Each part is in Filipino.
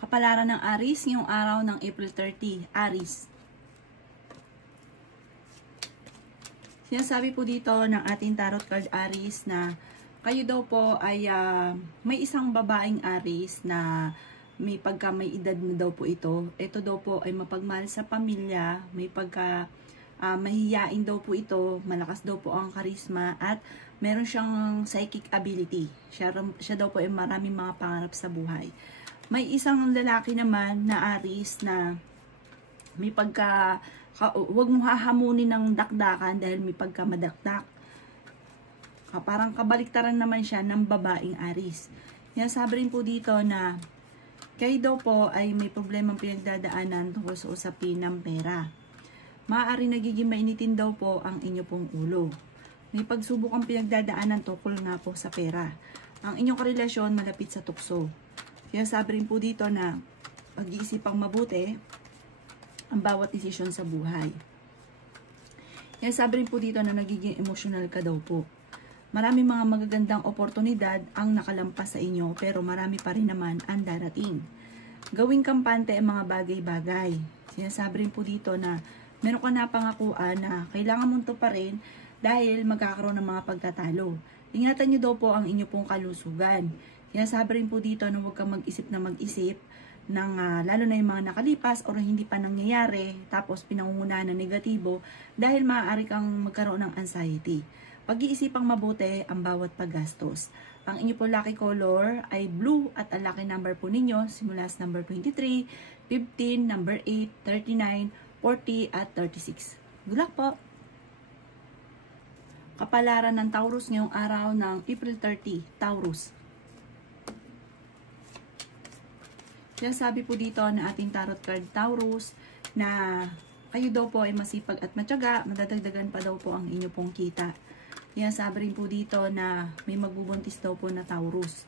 Kapalaran ng Aries ngayong araw ng April 30. Aries. Sinasabi po dito ng ating tarot card Aries na kayo daw po ay may isang babaeng Aries na may may edad na daw po ito. Ito daw po ay mapagmahal sa pamilya, may mahihiyain daw po ito, malakas daw po ang karisma at meron siyang psychic ability. Siya daw po ay maraming mga pangarap sa buhay. May isang lalaki naman na Aries na may huwag mo hahamunin ng dakdakan dahil may madakdak. Parang kabaliktaran naman siya ng babaeng Aries. Sabi rin po dito na kayo daw po ay may problemang pinagdadaanan tungkol sa usapin ng pera. Maaari nagiging mainitin daw po ang inyo pong ulo. May pagsubok ang pinagdadaanan tungkol nga po sa pera. Ang inyong karelasyon malapit sa tukso. Kaya sabi rin po dito na pag-iisipang mabuti ang bawat desisyon sa buhay. Kaya sabi rin po dito na nagiging emotional ka daw po. Marami mga magagandang oportunidad ang nakalampas sa inyo pero marami pa rin naman ang darating. Gawing kampante ang mga bagay-bagay. Sinasabi rin po dito na meron ka na pangakuan na kailangan mong tuparin dahil magkakaroon ng mga pagtatalo. Ingatan nyo daw po ang inyo pong kalusugan. Sabi rin po dito na huwag kang mag-isip ng lalo na yung mga nakalipas o hindi pa nangyayari tapos pinangungunahan ng negatibo dahil maaari kang magkaroon ng anxiety. Pag-iisipang mabuti ang bawat paggastos. Ang inyo po lucky color ay blue at ang lucky number po ninyo simula sa number 23, 15, number 8, 39, 40 at 36. Good luck po! Kapalaran ng Taurus ngayong araw ng April 30, Taurus. Sabi po dito na ating tarot card Taurus na kayo daw po ay masipag at matyaga, madadagdagan pa daw po ang inyo pong kita. Sabi rin po dito na may magbubuntis daw po na Taurus.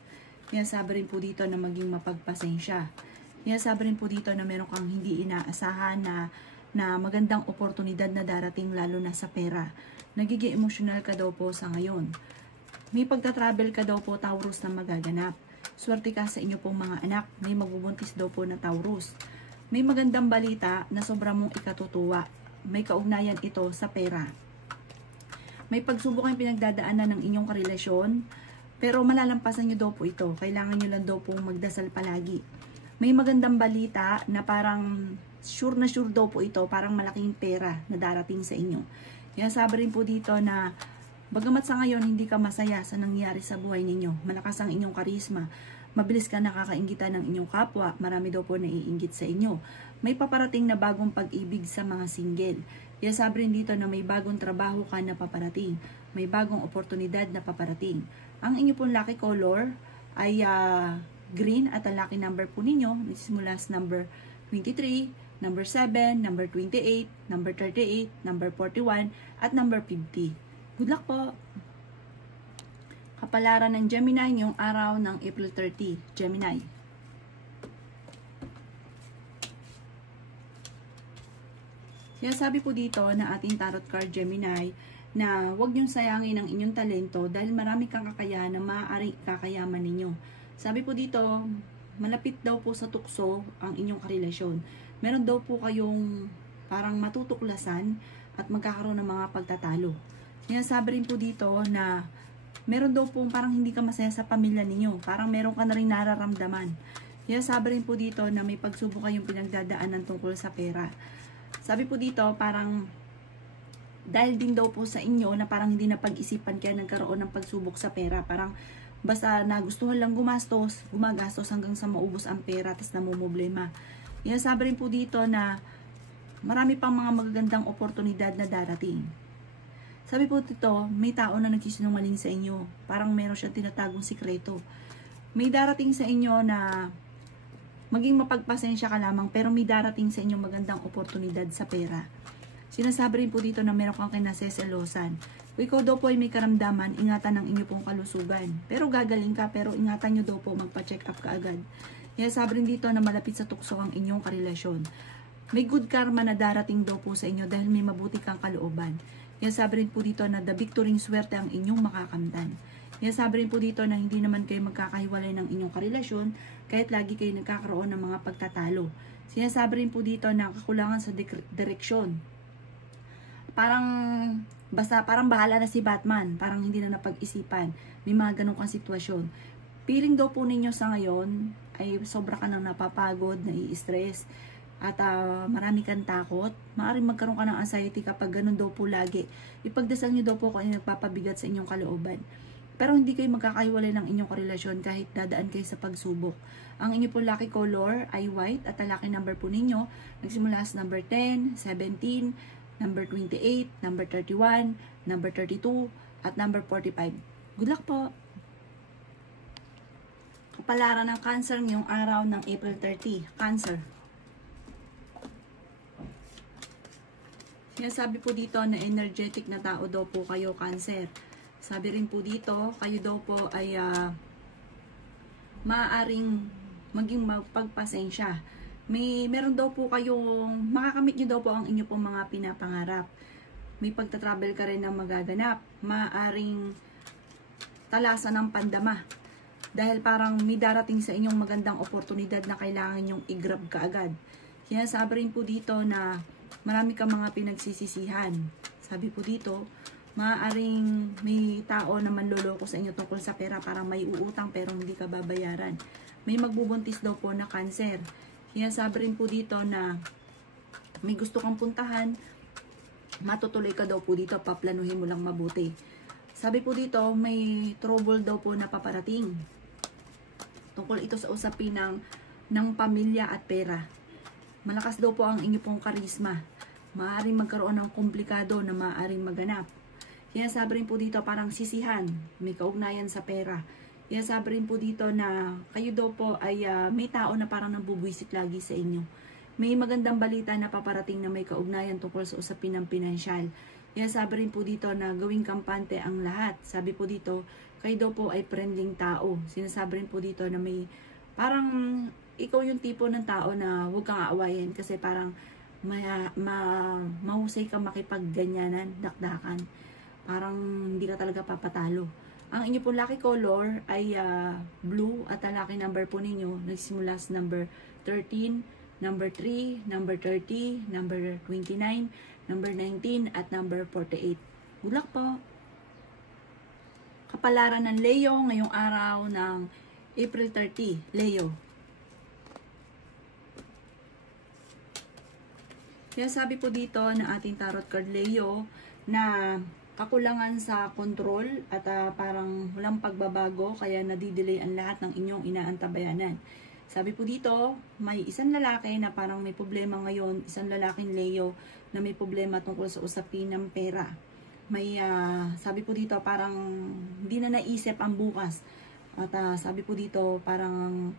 Sabi rin po dito na maging mapagpasensya. Sabi rin po dito na meron kang hindi inaasahan na magandang oportunidad na darating lalo na sa pera. Nagiging emotional ka daw po sa ngayon. May pagta-travel ka daw po Taurus na magaganap. Swerte ka sa inyo pong mga anak. May magbubuntis daw po na Taurus. May magandang balita na sobrang mong ikatutuwa. May kaugnayan ito sa pera. May pagsubok ang pinagdadaanan ng inyong karelasyon. Pero malalampasan nyo daw po ito. Kailangan nyo lang daw pong magdasal palagi. May magandang balita na parang sure na sure daw po ito. Parang malaking pera na darating sa inyo. Sabi rin po dito na bagamat sa ngayon hindi ka masaya sa nangyari sa buhay ninyo, malakas ang inyong karisma, mabilis ka nakakainggitan ng inyong kapwa, marami daw po naiinggit sa inyo. May paparating na bagong pag-ibig sa mga single. Sabi rin dito na may bagong trabaho ka na paparating, may bagong oportunidad na paparating. Ang inyo pong lucky color ay green at ang lucky number po ninyo, simula sa number 23, number 7, number 28, number 38, number 41, at number 50. Good luck po! Kapalaran ng Gemini ngayong araw ng April 30. Gemini. Sabi po dito na ating tarot card Gemini na huwag niyong sayangin ang inyong talento dahil marami kang kakayahan na maaaring kakayaman ninyo. Sabi po dito, malapit daw po sa tukso ang inyong karelasyon. Meron daw po kayong parang matutuklasan at magkakaroon ng mga pagtatalo. Sabi rin po dito na meron daw po parang hindi ka masaya sa pamilya ninyo. Parang meron ka na rin nararamdaman. Sabi rin po dito na may pagsubok kayong pinagdadaanan tungkol sa pera. Sabi po dito parang dahil din daw po sa inyo na parang hindi na pag-isipan kaya nagkaroon ng pagsubok sa pera. Parang basta nagustuhan lang gumastos, gumagastos hanggang sa maubos ang pera at namumblema. Sabi rin po dito na marami pang mga magagandang oportunidad na darating. Sabi po dito, may tao na nagsisinungaling sa inyo. Parang meron siyang tinatagong sikreto. May darating sa inyo na maging mapagpasensya ka lamang pero may darating sa inyo magandang oportunidad sa pera. Sinasabi rin po dito na meron kang kinaseselosan. Kung ikaw daw po ay may karamdaman, ingatan ang inyo pong kalusugan. Pero gagaling ka, pero ingatan nyo daw po magpa-check up ka agad. Sabi rin dito na malapit sa tukso ang inyong karelasyon. May good karma na darating daw po sa inyo dahil may mabuti kang kalooban. Sabi rin po dito na the victory swerte ang inyong makakamtan. Sinasabi rin po dito na hindi naman kayo magkakahiwalay ng inyong karelasyon kahit lagi kayo nagkakaroon ng mga pagtatalo. Sinasabi rin po dito na kakulangan sa direksyon. Parang parang bahala na si Batman, parang hindi na napag-isipan. May mga ganong kang sitwasyon. Feeling daw po ninyo sa ngayon ay sobra ka nang napapagod, nai-stress, at marami kang takot. Maaaring magkaroon ka ng anxiety kapag ganun daw po lagi. Ipagdasal nyo daw po kung ano nagpapabigat sa inyong kalooban. Pero hindi kayo magkakahiwalay ng inyong karelasyon kahit dadaan kayo sa pagsubok. Ang inyo po lucky color ay white at ang lucky number po ninyo nagsimula sa number 10, 17, number 28, number 31, number 32, at number 45. Good luck po! Kapalaran ng Cancer ngayong araw ng April 30. Cancer. Sinasabi po dito na energetic na tao daw po kayo, Cancer. Sabi rin po dito, kayo daw po ay maaaring maging magpagpasensya. Meron daw po kayong, makakamit nyo daw po ang inyo pong mga pinapangarap. May pagta-travel ka rin na magaganap. Maaaring talasan ng pandama. Dahil parang may darating sa inyong magandang oportunidad na kailangan nyong i-grab kaagad. Sinasabi rin po dito na marami kang mga pinagsisisihan. Sabi po dito, maaaring may tao na manloloko sa inyo tungkol sa pera, parang may uutang pero hindi ka babayaran. May magbubuntis daw po na Cancer. Sinasabi rin po dito na may gusto kang puntahan, matutuloy ka daw po dito, paplanuhin mo lang mabuti. Sabi po dito, may trouble daw po na paparating. Tungkol ito sa usapin ng pamilya at pera. Malakas daw po ang inyo pong karisma. Maaaring magkaroon ng komplikado na maaaring maganap. Sinasabi rin po dito parang sisihan, may kaugnayan sa pera. Sinasabi rin po dito na kayo daw po ay may tao na parang nabubwisit lagi sa inyo. May magandang balita na paparating na may kaugnayan tungkol sa usapin ng pinansyal. Sinasabi rin po dito na gawing kampante ang lahat. Sabi po dito, kayo daw po ay friendling tao. Sinasabi rin po dito na may parang ikaw yung tipo ng tao na huwag kang aawayin kasi parang mahusay ka makipagganyanan, dakdakan. Parang hindi ka talaga papatalo. Ang inyo po lucky color ay blue at ang lucky number po ninyo nagsimula sa number 13, number 3, number 30, number 29, number 19, at number 48. Good luck po! Kapalaran ng Leo ngayong araw ng April 30. Leo. Kaya sabi po dito na ating tarot card Leo na kakulangan sa control at parang walang pagbabago kaya nadidelay ang lahat ng inyong inaantabayanan. Sabi po dito, may isang lalaki na parang may problema ngayon, isang lalaking Leo na may problema tungkol sa usapin ng pera. May sabi po dito parang hindi na naisip ang bukas. At sabi po dito parang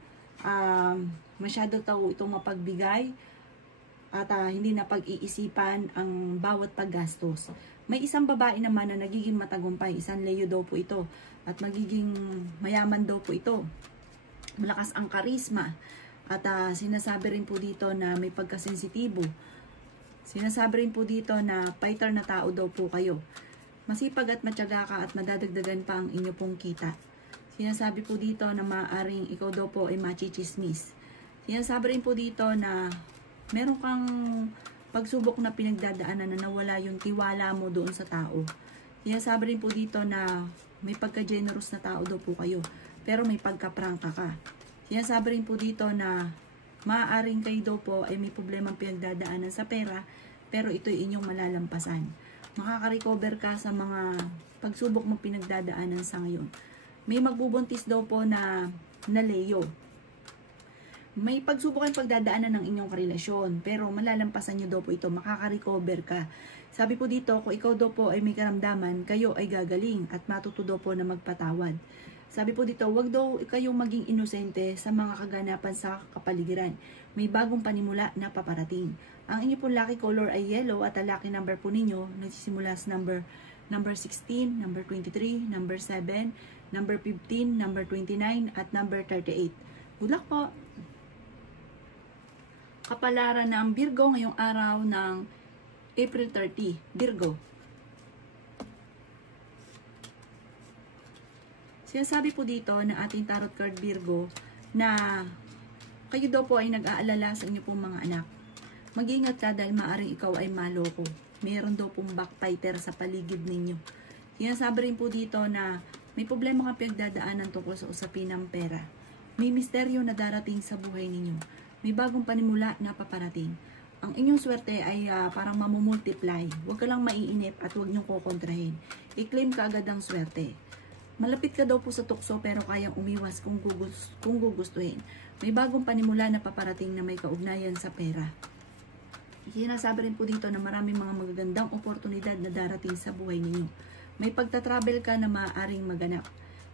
masyado daw itong mapagbigay at hindi na pag-iisipan ang bawat paggastos. May isang babae naman na nagiging matagumpay, isang Leo daw po ito, at magiging mayaman daw po ito. Malakas ang karisma, at sinasabi rin po dito na may pagkasensitibo. Sinasabi rin po dito na fighter na tao daw po kayo. Masipag at matyaga ka at madadagdagan pa ang inyo pong kita. Sinasabi po dito na maaaring ikaw daw po ay machichismis. Sinasabi rin po dito na meron kang pagsubok na pinagdadaanan na nawala yung tiwala mo doon sa tao. Sinasabi rin po dito na may pagka-generous na tao daw po kayo, pero may pagka-prangka ka. Sinasabi rin po dito na maaaring kayo daw po ay may problemang pinagdadaanan sa pera, pero ito ay inyong malalampasan. Makaka-recover ka sa mga pagsubok mo pinagdadaanan sa ngayon. May magbubuntis daw po na Leo. May pagsubok ang pagdadaanan ng inyong karelasyon, pero malalampasan nyo daw po ito, makaka-recover ka. Sabi po dito, kung ikaw daw po ay may karamdaman, kayo ay gagaling at matuto daw po na magpatawad. Sabi po dito, wag daw kayong maging inosente sa mga kaganapan sa kapaligiran. May bagong panimula na paparating. Ang inyo po lucky color ay yellow at ang lucky number po ninyo nagsisimula sa number 16, number 23, number 7, number 15, number 29, at number 38. Good luck po! Kapalaran ng Virgo ngayong araw ng April 30. Virgo. Sinasabi po dito na ating tarot card Virgo na kayo daw po ay nag-aalala sa inyo pong mga anak. Mag-ingat ka dahil maaring ikaw ay maloko. Meron daw pong backbiter sa paligid ninyo. Sinasabi rin po dito na may problema kang pinagdadaanan tungkol sa usapin ng pera. May misteryo na darating sa buhay ninyo. May bagong panimula na paparating. Ang inyong swerte ay parang mamumultiply. Huwag ka lang maiinip at huwag niyong kukontrahin. I-claim ka agad ang swerte. Malapit ka daw po sa tukso pero kayang umiwas kung gugustuhin. May bagong panimula na paparating na may kaugnayan sa pera. Sinasabi rin po dito na maraming mga magagandang oportunidad na darating sa buhay ninyo. May pagta-travel ka na maaaring maganap.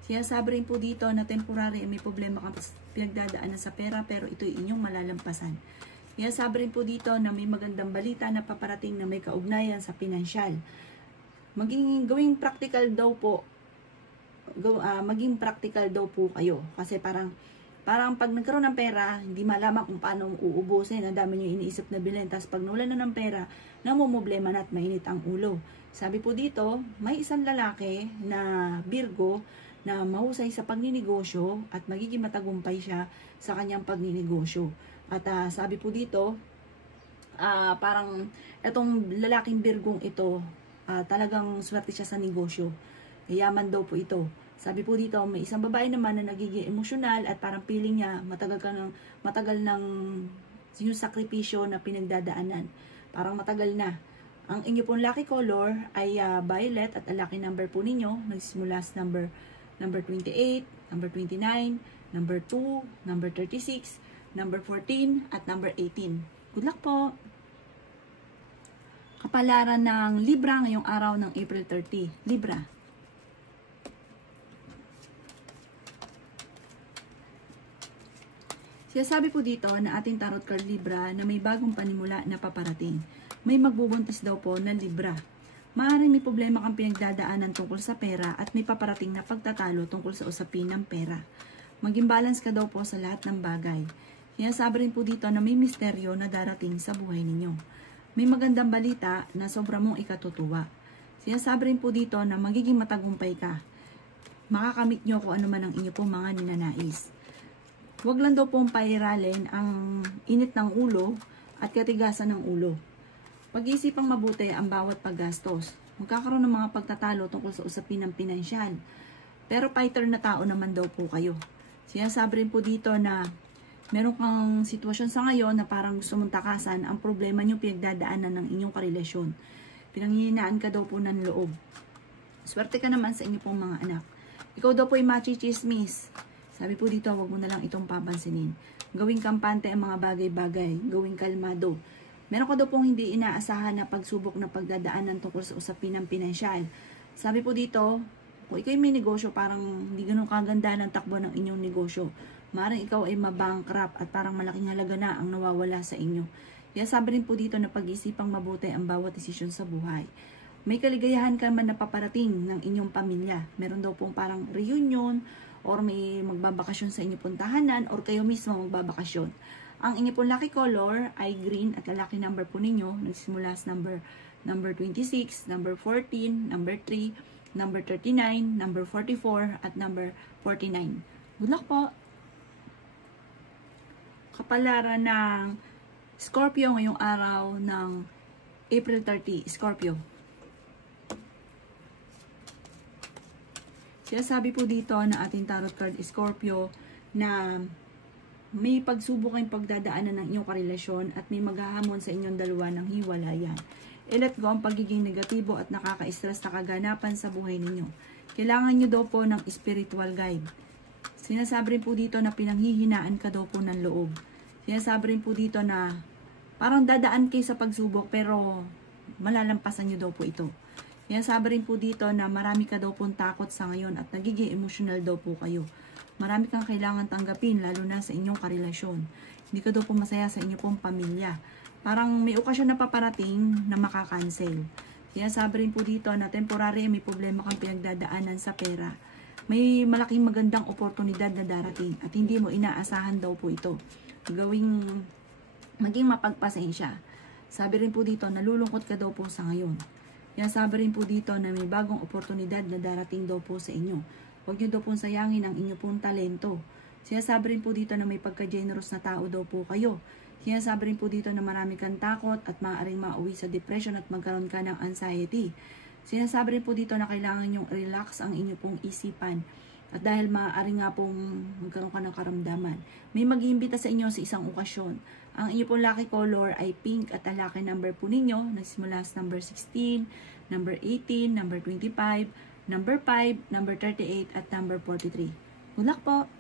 Sinasabi rin po dito na temporary may problema kang pinagdadaanan sa pera pero ito'y inyong malalampasan. Sinasabi rin po dito na may magandang balita na paparating na may kaugnayan sa pinansyal. Maging practical daw po kayo kasi parang pag nagkaroon ng pera, hindi malaman kung paano uubusin. Ang dami nyo iniisip na bilhin. Tapos pag nawala na ng pera, namumblema na at mainit ang ulo. Sabi po dito, may isang lalaki na Virgo na mahusay sa pagninegosyo at magiging matagumpay siya sa kanyang pagninegosyo. At sabi po dito, parang itong lalaking Virgong ito, talagang swerte siya sa negosyo. Yaman daw po ito. Sabi po dito, may isang babae naman na nagiging emosyonal at parang feeling niya matagal ng yung sakripisyo na pinagdadaanan. Parang matagal na. Ang inyo pong lucky color ay violet at ang lucky number po ninyo nagsimula sa number 28, number 29, number 2, number 36, number 14 at number 18. Good luck po! Kapalaran ng Libra ngayong araw ng April 30. Libra. Sinasabi po dito na ating tarot card Libra na may bagong panimula na paparating. May magbubuntis daw po na Libra. Maaaring may problema kang pinagdadaanan tungkol sa pera at may paparating na pagtatalo tungkol sa usapin ng pera. Maging balance ka daw po sa lahat ng bagay. Sinasabi rin po dito na may misteryo na darating sa buhay ninyo. May magandang balita na sobra mong ikatutuwa. Sinasabi rin po dito na magiging matagumpay ka. Makakamit nyo kung ano man ang inyo pong mga ninanais. Huwag lang daw pong pairalin ang init ng ulo at katigasan ng ulo. Pag-iisipang mabuti ang bawat paggastos. Magkakaroon ng mga pagtatalo tungkol sa usapin ng pinansyal. Pero fighter na tao naman daw po kayo. Sinasabi rin po dito na meron kang sitwasyon sa ngayon na parang gusto mong takasan ang problema nyo pinagdadaanan ng inyong karelasyon. Pinanghihinaan ka daw po ng loob. Swerte ka naman sa inyong pong mga anak. Ikaw daw po ay machichismis. Sabi po dito, wag mo na lang itong papansinin. Gawing kampante ang mga bagay-bagay. Gawing kalmado. Meron ka daw pong hindi inaasahan na pagsubok na pagdadaanan tungkol sa usapin ng pinansyal. Sabi po dito, kung ikaw may negosyo, parang hindi ganun kaganda ng takbo ng inyong negosyo. Maaaring ikaw ay mabankrupt at parang malaking halaga na ang nawawala sa inyo. Kaya sabi rin po dito na pag-isipang mabuti ang bawat desisyon sa buhay. May kaligayahan ka man na paparating ng inyong pamilya. Meron daw pong parang reunion, or may magbabakasyon sa inyo pong tahanan, or kayo mismo magbabakasyon. Ang inyo pong lucky color ay green at ang lucky number po ninyo nagsimula sa number 26, number 14, number 3, number 39, number 44, at number 49. Good luck po! Kapalaran ng Scorpio ngayong araw ng April 30. Scorpio. Sinasabi po dito na ating tarot card Scorpio na may pagsubok kayong pagdadaanan ng inyong karelasyon at may maghahamon sa inyong dalawa ng hiwalayan. I-let go ang pagiging negatibo at nakaka-stress na kaganapan sa buhay ninyo. Kailangan nyo daw po ng spiritual guide. Sinasabi rin po dito na pinanghihinaan ka daw po ng loob. Sinasabi rin po dito na parang dadaan kayo sa pagsubok pero malalampasan nyo daw po ito. Sinasabi rin po dito na marami ka daw pong takot sa ngayon at nagiging emotional daw po kayo. Marami kang kailangan tanggapin lalo na sa inyong karelasyon. Hindi ka daw po masaya sa inyong pong pamilya. Parang may okasyon na paparating na makakancel. Sinasabi rin po dito na temporary may problema kang pinagdadaanan sa pera. May malaking magandang oportunidad na darating at hindi mo inaasahan daw po ito. Maging mapagpasensya. Sabi rin po dito, nalulungkot ka daw po sa ngayon. Sinasabi rin po dito na may bagong oportunidad na darating daw po sa inyo. Huwag nyo daw pong sayangin ang inyo pong talento. Sinasabi rin po dito na may pagka-generous na tao daw po kayo. Sinasabi rin po dito na marami kang takot at maaaring mauwi sa depression at magkaroon ka ng anxiety. Sinasabi rin po dito na kailangan nyong relax ang inyo pong isipan. At dahil maaari nga pong magkaroon ka ng karamdaman, may mag-iimbita sa inyo sa isang okasyon. Ang inyo pong lucky color ay pink at ang lucky number po ninyo nagsimula sa number 16, number 18, number 25, number 5, number 38, at number 43. Good luck po!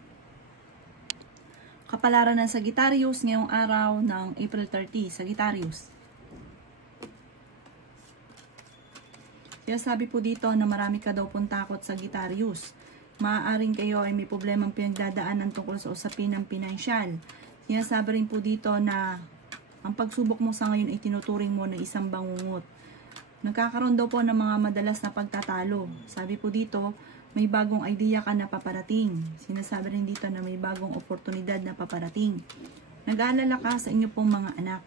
Kapalaran ng Sagittarius ngayong araw ng April 30, Sagittarius. Sabi po dito na marami ka daw pong takot, Sagittarius. Maaaring kayo ay may problemang pinagdadaanan tungkol sa usapin ng pinansyal. Sinasabi rin po dito na ang pagsubok mo sa ngayon ay tinuturing mo na isang bangungot. Nagkakaroon daw po ng mga madalas na pagtatalo. Sabi po dito, may bagong idea ka na paparating. Sinasabi rin dito na may bagong oportunidad na paparating. Nag-aalala ka sa inyo pong mga anak.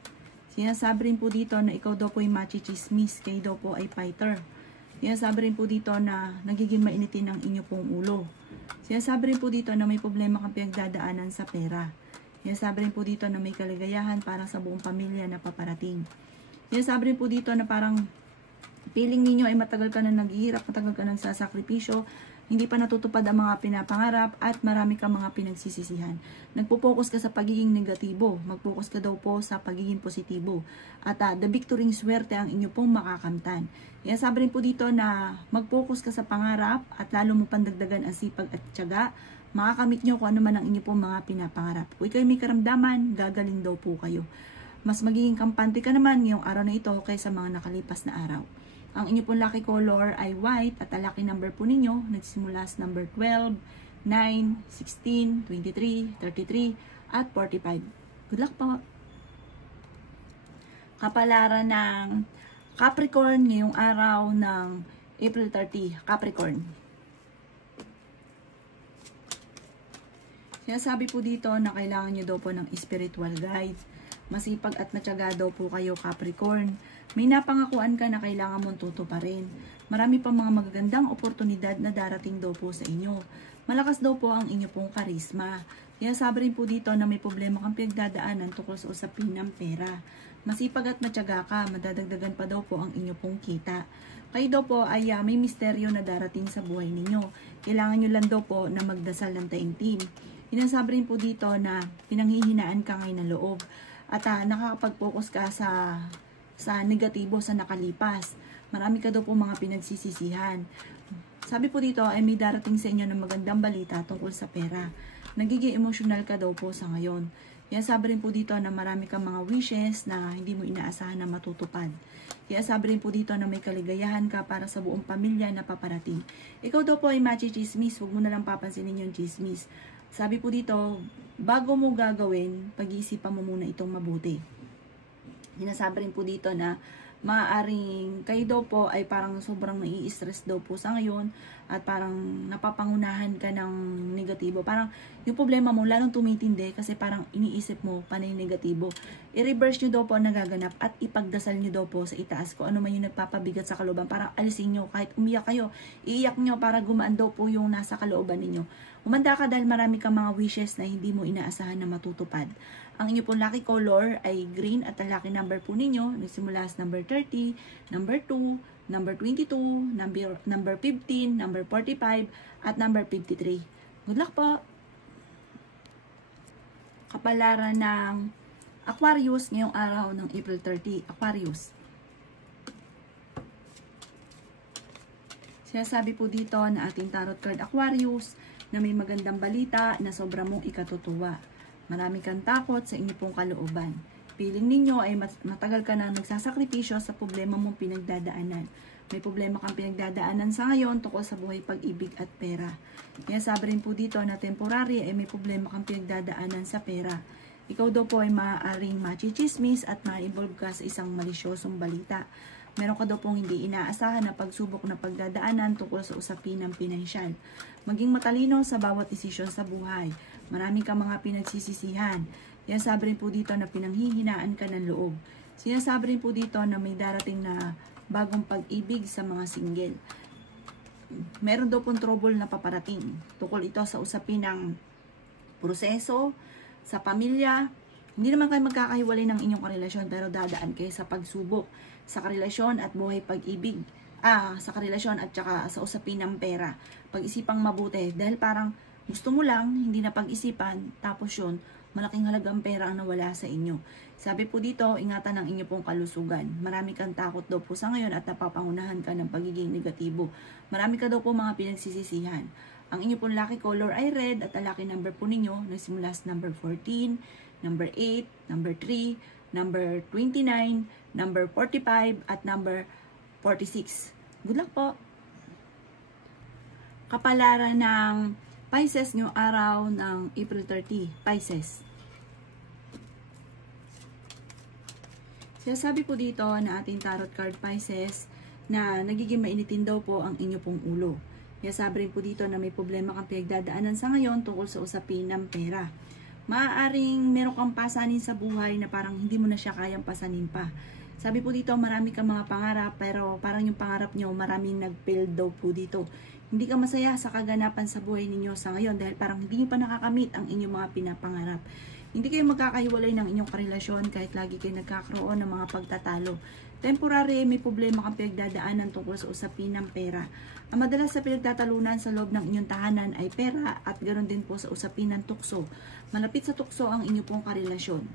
Sinasabi rin po dito na ikaw daw po ay machichismis, kayo daw po ay fighter. Sinasabi rin po dito na nagiging mainitin ang inyo pong ulo. Sinasabi rin po dito na may problema kang pinagdadaanan sa pera. Sinasabi rin po dito na may kaligayahan para sa buong pamilya na paparating. Sinasabi rin po dito na parang feeling ninyo ay matagal ka na naghihirap, matagal ka na nagsasakripisyo, hindi pa natutupad ang mga pinapangarap at marami ka mga pinagsisisihan. Nagpo-focus ka sa pagiging negatibo, mag-focus ka daw po sa pagiging positibo. At the victory swerte ang inyo pong makakamtan. Kaya sabi rin po dito na mag-focus ka sa pangarap at lalo mo pandagdagan ang sipag at tiyaga, makakamit nyo kung ano man ang inyo pong mga pinapangarap. Kung kayo may karamdaman, gagaling daw po kayo. Mas magiging kampante ka naman ngayong araw na ito kaysa mga nakalipas na araw. Ang inyo pong lucky color ay white at ang lucky number po ninyo nagsimula sa number 12, 9, 16, 23, 33, at 45. Good luck po! Kapalaran ng Capricorn ngayong araw ng April 30. Capricorn. Sinasabi po dito na kailangan nyo daw po ng spiritual guide. Masipag at matyaga daw po kayo, Capricorn. May napangakuan ka na kailangan mong tutuparin. Marami pa mga magagandang oportunidad na darating daw po sa inyo. Malakas daw po ang inyo pong karisma. Kaya sabi rin po dito na may problema kang pinagdadaanan tungkol sa usapin ng pera. Masipag at matyaga ka, madadagdagan pa daw po ang inyo pong kita. Kayo daw po ay may misteryo na darating sa buhay ninyo. Kailangan nyo lang daw po na magdasal ng taimtim. Sinasabi rin po dito na pinanghihinaan ka ngayon ng loob. At nakakapag-focus ka sa negatibo, sa nakalipas. Marami ka daw po mga pinagsisisihan. Sabi po dito ay may darating sa inyo ng magandang balita tungkol sa pera. Nagiging emotional ka daw po sa ngayon. Kaya sabi rin po dito na marami kang mga wishes na hindi mo inaasahan na matutupad. Kaya sabi rin po dito na may kaligayahan ka para sa buong pamilya na paparating. Ikaw daw po ay machichismis, huwag mo na lang papansinin yung chismis. Sabi po dito, bago mo gagawin, pag-iisipan mo muna itong mabuti. Sinasabi rin po dito na maaaring kayo daw po ay parang sobrang nai-stress daw po sa ngayon at parang napapangunahan ka ng negatibo. Parang yung problema mo lalong tumitindi kasi parang iniisip mo panay negatibo. I-reverse nyo daw po ang nagaganap at ipagdasal nyo daw po sa itaas ko ano man yung nagpapabigat sa kalooban. Parang alisin nyo kahit umiyak kayo. Iiyak nyo para gumaan daw po yung nasa kalooban ninyo. Umanda ka dahil marami kang mga wishes na hindi mo inaasahan na matutupad. Ang inyo pong lucky color ay green at ang lucky number po ninyo nagsimula sa number 30, number 2, number 22, number 15, number 45, at number 53. Good luck po! Kapalaran ng Aquarius ngayong araw ng April 30. Aquarius. Sinasabi po dito na ating tarot card Aquarius na may magandang balita na sobra mong ikatutuwa. Marami kang takot sa inyo pong kalooban. Piling ninyo ay matagal ka na nagsasakripisyo sa problema mong pinagdadaanan. May problema kang pinagdadaanan sa ngayon tungkol sa buhay, pag-ibig at pera. Kaya sabi rin po dito na temporary ay may problema kang pinagdadaanan sa pera. Ikaw daw po ay maaaring machichismis at ma-involve ka sa isang malisyosong balita. Meron ka daw pong hindi inaasahan na pagsubok na pagdadaanan tungkol sa usapin ng pinansyal. Maging matalino sa bawat desisyon sa buhay. Marami kang mga pinagsisisihan. Kaya sabi rin po dito na pinanghihinaan ka ng loob. Sinasabi rin po dito na may darating na bagong pag-ibig sa mga single. meron daw pong trouble na paparating. Tukol ito sa usapin ng proseso, sa pamilya. Hindi naman kayo magkakahiwalay ng inyong karelasyon, pero dadaan kayo sa pagsubok sa karelasyon at buhay pag-ibig. Sa karelasyon at saka sa usapin ng pera. Pag-isipang mabuti. Dahil parang gusto mo lang, hindi na pag-isipan, tapos yun, malaking halagang pera ang nawala sa inyo. Sabi po dito, ingatan ang inyo pong kalusugan. Marami kang takot daw po sa ngayon at napapangunahan ka ng pagiging negatibo. Marami ka daw po mga pinagsisisihan. Ang inyo pong lucky color ay red at ang lucky number po ninyo nagsimula sa number 14, number 8, number 3, number 29, number 45, at number 46. Good luck po! Kapalaran ng Pisces nyo araw ng April 30. Pisces. Sabi po dito na ating tarot card Pisces na nagiging mainitin daw po ang inyo pong ulo. Sabi rin po dito na may problema kang pinagdadaanan sa ngayon tungkol sa usapin ng pera. Maaaring meron kang pasanin sa buhay na parang hindi mo na siya kayang pasanin pa. Sabi po dito, marami kang mga pangarap, pero parang yung pangarap nyo, maraming nag-fail daw po dito. Hindi ka masaya sa kaganapan sa buhay ninyo sa ngayon dahil parang hindi nyo pa nakakamit ang inyong mga pinapangarap. Hindi kayo magkakahiwalay ng inyong karelasyon kahit lagi kayo nagkakaroon ng mga pagtatalo. Temporary, may problema kang pinagdadaanan tungkol sa usapin ng pera. Ang madalas sa pinagtatalunan sa loob ng inyong tahanan ay pera at ganoon din po sa usapin ng tukso. Malapit sa tukso ang inyong pong karelasyon.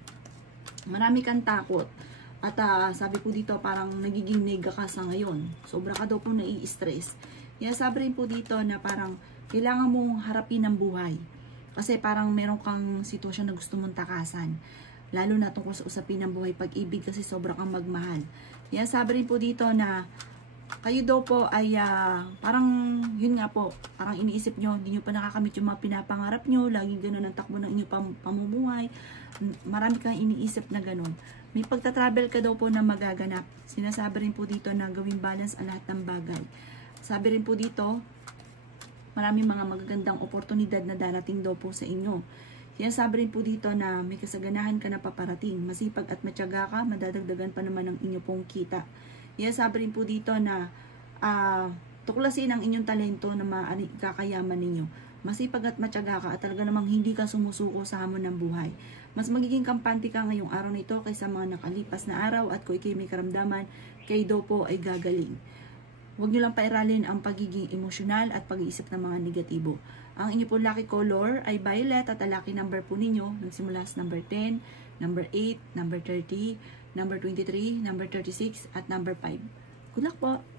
Marami kang takot. At sabi po dito, parang nagiging nega ka sa ngayon. Sobra ka daw po nai-stress. Sabi rin po dito na parang kailangan mong harapin ang buhay. Kasi parang meron kang sitwasyon na gusto mong takasan. Lalo na tungkol sa usapin ng buhay pag-ibig kasi sobra kang magmahal. Sabi rin po dito na kayo daw po ay parang yun nga po, parang iniisip nyo, hindi nyo pa nakakamit yung mga pinapangarap nyo, laging ganun ang takbo ng inyong pamumuhay. Marami kang iniisip na ganun. May pagta-travel ka daw po na magaganap. Sinasabi rin po dito na gawing balance ang lahat ng bagay. Sabi rin po dito, maraming mga magagandang oportunidad na darating daw po sa inyo. Sabi rin po dito na may kasaganahan ka na paparating. Masipag at matyaga ka, madadagdagan pa naman ang inyo pong kita. Sabi rin po dito na tuklasin ang inyong talento na kakayaman ninyo. Masipag at matyaga ka at talaga namang hindi ka sumusuko sa hamon ng buhay. Mas magiging kampante ka ngayong araw na ito kaysa mga nakalipas na araw at kung ikay may karamdaman, kayo daw po ay gagaling. Huwag nyo lang pairalin ang pagiging emosyonal at pag-iisip ng mga negatibo. Ang inyo po lucky color ay violet at ang lucky number po ninyo nagsimula sa number 10, number 8, number 30, number 23, number 36 at number 5. Good luck po!